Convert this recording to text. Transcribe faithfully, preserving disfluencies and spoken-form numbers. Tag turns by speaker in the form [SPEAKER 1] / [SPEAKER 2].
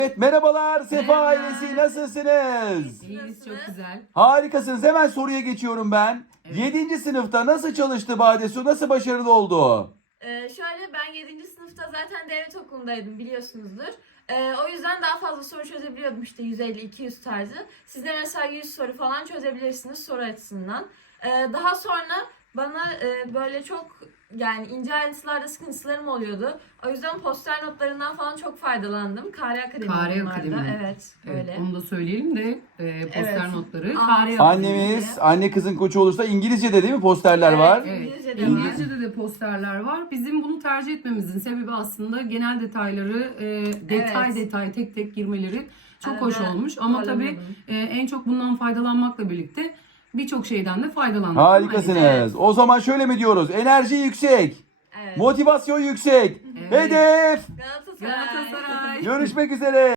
[SPEAKER 1] Evet, merhabalar Sefa
[SPEAKER 2] Merhaba.
[SPEAKER 1] ailesi, nasılsınız?
[SPEAKER 2] İyiyiz, çok güzel.
[SPEAKER 1] Harikasınız. Hemen soruya geçiyorum ben.
[SPEAKER 2] Evet.
[SPEAKER 1] yedinci sınıfta nasıl çalıştı Badesu? Nasıl başarılı oldu?
[SPEAKER 3] Ee, şöyle ben yedinci sınıfta zaten devlet okulundaydım biliyorsunuzdur. Ee, o yüzden daha fazla soru çözebiliyordum işte yüz elli iki yüz tarzı. Siz de mesela yüz soru falan çözebilirsiniz soru açısından. Ee, daha sonra bana e, böyle çok yani ince ayrıntılarda sıkıntılarım oluyordu. O yüzden poster notlarından falan çok faydalandım. Kare Akademi
[SPEAKER 2] Kare
[SPEAKER 3] onlarda.
[SPEAKER 2] Akademi.
[SPEAKER 3] Evet,
[SPEAKER 2] Evet,
[SPEAKER 3] öyle.
[SPEAKER 2] onu da söyleyelim de e, poster
[SPEAKER 3] Evet.
[SPEAKER 2] notları.
[SPEAKER 3] Aa,
[SPEAKER 2] Kare
[SPEAKER 1] Annemiz, anne kızın koçu olursa İngilizce'de değil mi posterler var?
[SPEAKER 2] Evet.
[SPEAKER 3] İngilizce'de var.
[SPEAKER 2] İngilizce'de de posterler var. Bizim bunu tercih etmemizin sebebi aslında genel detayları e, detay
[SPEAKER 3] Evet.
[SPEAKER 2] detay tek tek girmeleri çok
[SPEAKER 3] Arada
[SPEAKER 2] hoş olmuş. Ama tabii
[SPEAKER 3] zorlanıyordum.
[SPEAKER 2] e, en çok bundan faydalanmakla birlikte birçok şeyden de faydalandık.
[SPEAKER 1] Harikasınız.
[SPEAKER 3] Evet.
[SPEAKER 1] O zaman şöyle mi diyoruz? Enerji yüksek,
[SPEAKER 3] Evet.
[SPEAKER 1] motivasyon yüksek,
[SPEAKER 2] Evet.
[SPEAKER 1] hedef.
[SPEAKER 3] Galatasaray.
[SPEAKER 2] Galatasaray.
[SPEAKER 1] Görüşmek üzere.